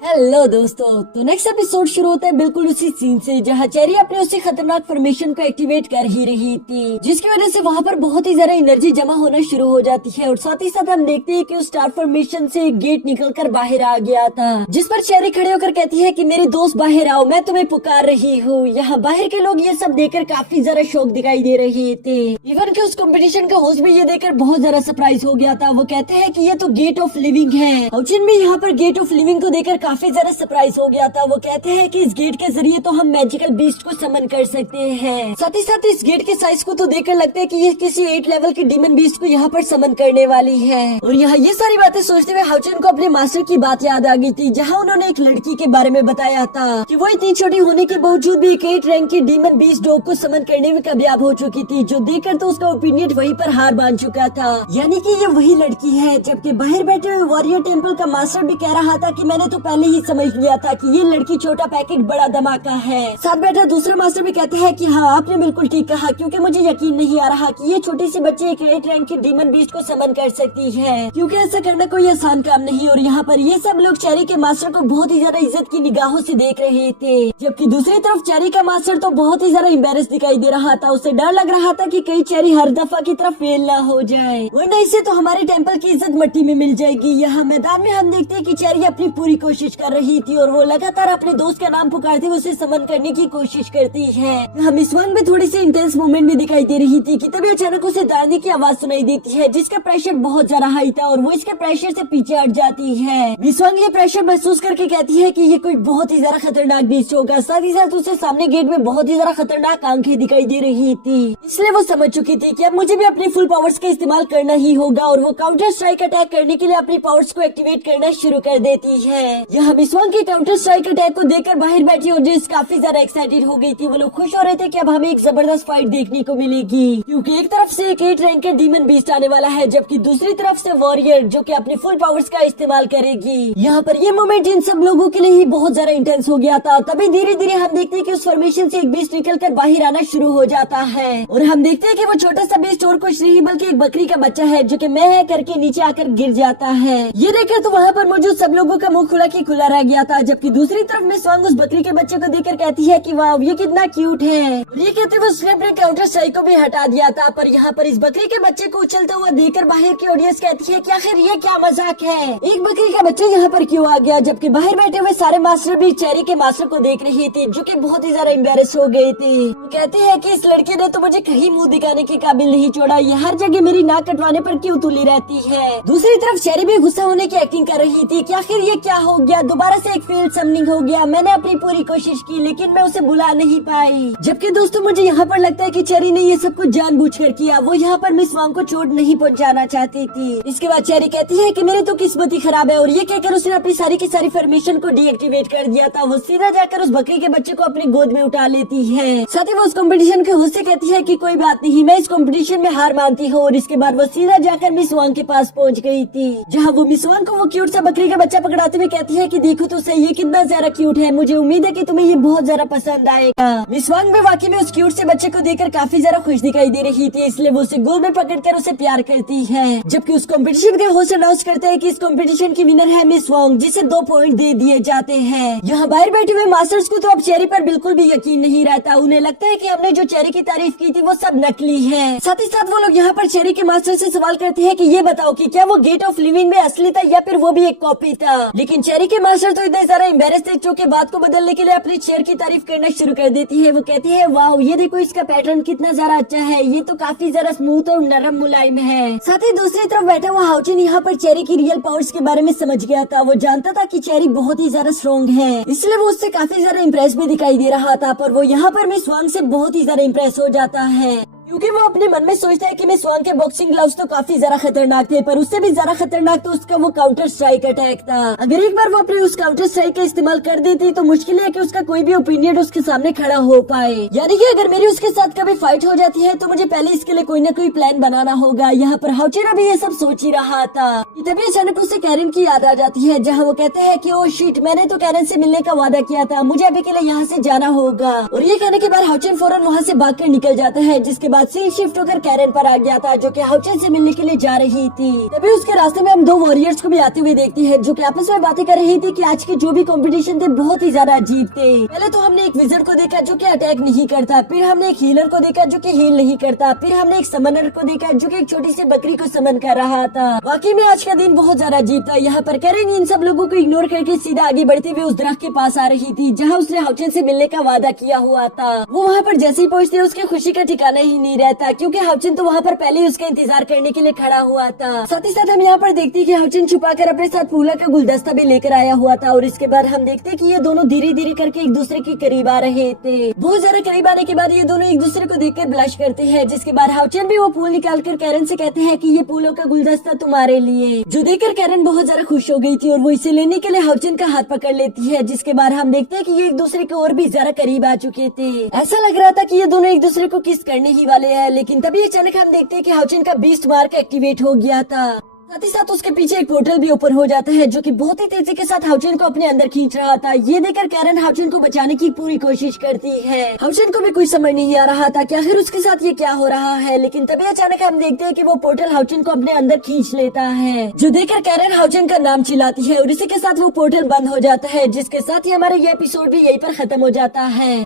Hello दोस्तों, तो next episode शुरू होता है बिल्कुल उसी सीन से जहाँ चेरी अपने उसी खतरनाक फॉर्मेशन को एक्टिवेट कर ही रही थी, जिसकी वजह से वहाँ पर बहुत ही ज्यादा एनर्जी जमा होना शुरू हो जाती है। और साथ ही साथ हम देखते हैं कि उस स्टार फॉर्मेशन से एक गेट निकलकर बाहर आ गया था, जिस पर चेरी खड़े होकर कहती है कि मेरे दोस्त बाहर आओ, मैं तुम्हें पुकार रही हूँ। यहाँ बाहर के लोग ये सब देखकर काफी ज्यादा शौक दिखाई दे रहे थे। इवन कि उस कॉम्पिटिशन का होस्ट भी ये देखकर बहुत ज्यादा सरप्राइज हो गया था। वो कहते हैं कि ये तो गेट ऑफ लिविंग है। हाउचिन भी यहाँ पर गेट ऑफ लिविंग को देखकर काफी ज्यादा सरप्राइज हो गया था। वो कहते हैं कि इस गेट के जरिए तो हम मैजिकल बीस्ट को समन कर सकते हैं। साथ ही साथ इस गेट के साइज को तो देखकर लगता है कि ये किसी 8 लेवल के डीमन बीस्ट को यहाँ पर समन करने वाली है। और यहाँ ये सारी बातें सोचते हुए हाउचिन को अपने मास्टर की बात याद आ गई थी, जहाँ उन्होंने एक लड़की के बारे में बताया था कि वो इतनी छोटी होने के बावजूद भी 8 रैंक की डीमन बीस्ट डॉग को समन करने में कामयाब हो चुकी थी, जो देखकर तो उसका ओपिनियन वहीं पर हार मान चुका था। यानी कि ये वही लड़की है। जबकि बाहर बैठे हुए वॉरियर टेम्पल का मास्टर भी कह रहा था कि मैंने तो पहले ही समझ लिया था कि ये लड़की छोटा पैकेट बड़ा धमाका है। साथ बैठा दूसरा मास्टर भी कहते हैं कि हाँ, आपने बिल्कुल ठीक कहा, क्योंकि मुझे यकीन नहीं आ रहा कि ये छोटी सी बच्ची एक 8 रैंक की डीमन बीस्ट को समन कर सकती है, क्योंकि ऐसा करना कोई आसान काम नहीं। और यहाँ पर ये सब लोग चेरी के मास्टर को बहुत ही ज्यादा इज्जत की निगाहों से देख रहे थे, जबकि दूसरी तरफ चेरी का मास्टर तो बहुत ही ज्यादा एम्बेरस दिखाई दे रहा था। उसे डर लग रहा था कि कहीं चेरी हर दफा की तरफ फेल ना हो जाए, वरना इसे तो हमारे टेम्पल की इज्जत मिट्टी में मिल जाएगी। यहाँ मैदान में हम देखते हैं कि चेरी अपनी पूरी कोशिश कर रही थी और वो लगातार अपने दोस्त का नाम पुकारते हुए उसे समन करने की कोशिश करती है। हम इस वक्त में थोड़ी सी इंटेंस मूवमेंट भी दिखाई दे रही थी कि तभी अचानक उसे दादी की आवाज सुनाई देती है, जिसका प्रेशर बहुत ज्यादा हाई था और वो इसके प्रेशर से पीछे हट जाती है। विस्वांग ये प्रेशर महसूस करके कहती है कि ये कोई बहुत ही ज्यादा खतरनाक बीस्ट होगा। साथ ही साथ उसे सामने गेट में बहुत ही ज्यादा खतरनाक आंखें दिखाई दे रही थी, इसलिए वो समझ चुकी थी कि अब मुझे भी अपनी फुल पावर्स का इस्तेमाल करना ही होगा। और वो काउंटर स्ट्राइक अटैक करने के लिए अपनी पावर्स को एक्टिवेट करना शुरू कर देती है। यहाँ विस्वांग के काउंटर स्ट्राइक अटैक को देखकर बाहर बैठी ऑडियंस काफी ज्यादा एक्साइटेड हो गई थी। वो लोग खुश हो रहे थे कि अब हमें एक जबरदस्त फाइट देखने को मिलेगी, क्योंकि एक तरफ से एक 8 रैंक का डीमन बीस्ट आने वाला है, जबकि दूसरी तरफ से वॉरियर जो कि अपनी फुल पावर्स का इस्तेमाल करेगी। यहाँ पर ये मोमेंट इन सब लोगों के लिए ही बहुत ज्यादा इंटेंस हो गया था। तभी धीरे धीरे हम देखते हैं कि उस फॉर्मेशन से एक बीस्ट निकलकर बाहर आना शुरू हो जाता है और हम देखते हैं कि वो छोटा सा बीस्ट और कुछ नहीं बल्कि एक बकरी का बच्चा है, जो कि मैं है करके नीचे आकर गिर जाता है। ये देखकर तो वहाँ पर मौजूद सब लोगों का मुंह खुला की खुला रह गया था, जबकि दूसरी तरफ में स्वांग उस बकरी के बच्चे को देखकर कहती है कि वाह, ये कितना क्यूट है। और ये कहते हुए उसने अपने काउंटर स्ट्राइक को भी हटा दिया था। पर यहाँ पर इस बकरी के बच्चे को उछलता हुआ देखकर बाहर की ऑडियंस कहती है कि आखिर ये क्या मजाक है, एक बकरी का बच्चा यहाँ पर क्यों आ गया। जबकि बाहर बैठे हुए सारे मास्टर भी चेरी के मास्टर को देख रहे थे, जो कि बहुत ही ज्यादा एम्बेरस हो गए थे। कहते हैं कि इस लड़के ने तो मुझे कहीं मुंह दिखाने के काबिल नहीं छोड़ा, ये हर जगह मेरी नाक कटवाने पर क्यों तुली रहती है। दूसरी तरफ चेरी भी गुस्सा होने की एक्टिंग कर रही थी कि आखिर ये क्या हो गया, दोबारा से एक फेल्ड समनिंग हो गया। मैंने अपनी पूरी कोशिश की लेकिन मैं उसे बुला नहीं पाई। जबकि दोस्तों मुझे यहाँ पर लगता है कि चेरी ने ये सब कुछ जानबूझकर किया। वो यहाँ पर मिस वांग को चोट नहीं पहुँचाना चाहती थी। इसके बाद चेरी कहती है कि मेरी तो किस्मत ही खराब है, और ये कहकर उसने अपनी सारी की सारी फॉर्मेशन को डीएक्टिवेट कर दिया था। वो सीधा जाकर उस बकरी के बच्चे को अपनी गोद में उठा लेती है। साथ ही वो उस कंपटीशन के होस्ट से कहती है कि कोई बात नहीं, मैं इस कंपटीशन में हार मानती हूँ। और इसके बाद वो सीधा जाकर मिस वांग के पास पहुँच गई थी, जहाँ वो मिस वांग को वो क्यूट सा बकरी का बच्चा पकड़ाते हुए कहती है कि देखो तो सही, ये कितना ज्यादा क्यूट है, मुझे उम्मीद है कि तुम्हें ये बहुत ज्यादा पसंद आएगा। मिस वांग भी वाकई में उस क्यूट से बच्चे को देखकर काफी ज्यादा खुश दिखाई दे रही थी, इसलिए वो उसे गोद में पकड़कर उसे प्यार करती है। जबकि उस कंपटीशन के होस्ट अनाउंस करते हैं कि इस कंपटीशन की विनर है मिस वांग, जिसे 2 पॉइंट दे दिए जाते हैं। यहाँ बाहर बैठे हुए मास्टर्स को तो अब चेरी पर बिल्कुल भी यकीन नहीं रहता। उन्हें लगता है कि हमने जो चेरी की तारीफ की थी वो सब नकली है। साथ ही साथ वो लोग यहाँ पर चेरी के मास्टर से सवाल करते हैं कि ये बताओ कि क्या वो गेट ऑफ लिविंग में असली था या फिर वो भी एक कॉपी था। लेकिन चेरी के मास्टर तो इतने सारा एम्बेरस थे, जो कि बात को बदलने के लिए अपनी चेयर की तारीफ करना शुरू कर देती है। वो कहती है वाह, ये देखो इसका पैटर्न कितना ज्यादा अच्छा है, ये तो काफी ज्यादा स्मूथ और नरम मुलायम है। साथ ही दूसरी तरफ बैठा हुआ हाउचिन यहाँ पर चेरी की रियल पावर्स के बारे में समझ गया था। वो जानता था कि चेरी बहुत ही ज्यादा स्ट्रॉन्ग है, इसलिए वो उससे काफी ज्यादा इम्प्रेस भी दिखाई दे रहा था। पर वो यहाँ पर मिस वांग से बहुत ही ज्यादा इम्प्रेस हो जाता है, क्योंकि वो अपने मन में सोचता है कि मिस वांग के बॉक्सिंग ग्लव्स तो काफी ज्यादा खतरनाक थे, पर उससे भी ज्यादा खतरनाक तो उसका वो काउंटर स्ट्राइक अटैक था। अगर एक बार वो अपने उस काउंटर स्ट्राइक का इस्तेमाल कर देती तो मुश्किल है कि उसका कोई भी ओपिनियन उसके सामने खड़ा हो पाए। यानी कि अगर मेरी उसके साथ कभी फाइट हो जाती है तो मुझे पहले इसके लिए कोई न कोई प्लान बनाना होगा। यहाँ पर हाउचिन भी ये सब सोच ही रहा था कि तभी अचानक उसे कैरन की याद आ जाती है, जहाँ वो कहता है कि ओ शिट, मैंने तो कैरन से मिलने का वादा किया था, मुझे अभी के लिए यहाँ से जाना होगा। और ये कहने के बाद हाउचिन फौरन वहाँ से भागकर निकल जाता है, जिसके बाद बाद सीन शिफ्ट होकर कैरन पर आ गया था, जो कि हाउचेन से मिलने के लिए जा रही थी। तभी उसके रास्ते में हम दो वॉरियर्स को भी आते हुए देखती है, जो कि आपस में बातें कर रही थी कि आज के जो भी कंपटीशन थे बहुत ही ज्यादा अजीब थे। पहले तो हमने एक विजर्ड को देखा जो कि अटैक नहीं करता, फिर हमने एक हीलर को देखा जो कि हील नहीं करता, फिर हमने एक समनर को देखा जो कि एक छोटी सी बकरी को समन कर रहा था। वाकई में आज का दिन बहुत ज्यादा अजीब था। यहाँ पर कैरन इन सब लोगों को इग्नोर करके सीधा आगे बढ़ते हुए उस दरख्त के पास आ रही थी, जहाँ उसने हाउचेन से मिलने का वादा किया हुआ था। वो वहाँ पर जैसे ही पहुँचते उसकी खुशी का ठिकाना ही नहीं रहता, क्योंकि हाउचेन तो वहाँ पर पहले ही उसका इंतजार करने के लिए खड़ा हुआ था। साथ ही साथ हम यहाँ पर देखते कि हाउचेन छुपा कर अपने साथ फूलों का गुलदस्ता भी लेकर आया हुआ था, और इसके बाद हम देखते कि ये दोनों धीरे धीरे करके एक दूसरे के करीब आ रहे थे। बहुत ज्यादा करीब आने के बाद ये दोनों एक दूसरे को देखकर ब्लश करते हैं, जिसके बाद हाउचेन भी वो फूल निकाल कर कैरन से कहते हैं कि ये फूलों का गुलदस्ता तुम्हारे लिए, जो देखकर कैरन बहुत ज्यादा खुश हो गई थी और वो इसे लेने के लिए हाउचेन का हाथ पकड़ लेती है। जिसके बाद हम देखते हैं कि ये एक दूसरे के और भी ज्यादा करीब आ चुके थे। ऐसा लग रहा था कि ये दोनों एक दूसरे को किस करने ही वाले हैं, लेकिन तभी अचानक हम देखते हैं कि हाउचेन का बीस्ट मार्क एक्टिवेट हो गया था। साथ ही साथ उसके पीछे एक पोर्टल भी ओपन हो जाता है, जो कि बहुत ही तेजी के साथ हाउचेन को अपने अंदर खींच रहा था। ये देखकर कैरन हाउचेन को बचाने की पूरी कोशिश करती है। हाउचेन को भी कुछ समझ नहीं आ रहा था कि आखिर उसके साथ ये क्या हो रहा है, लेकिन तभी अचानक हम देखते हैं कि वो पोर्टल हाउचेन को अपने अंदर खींच लेता है, जो देखकर कैरन हाउचेन का नाम चिल्लाती है और इसी के साथ वो पोर्टल बंद हो जाता है, जिसके साथ ही हमारा ये एपिसोड भी यहीं पर खत्म हो जाता है।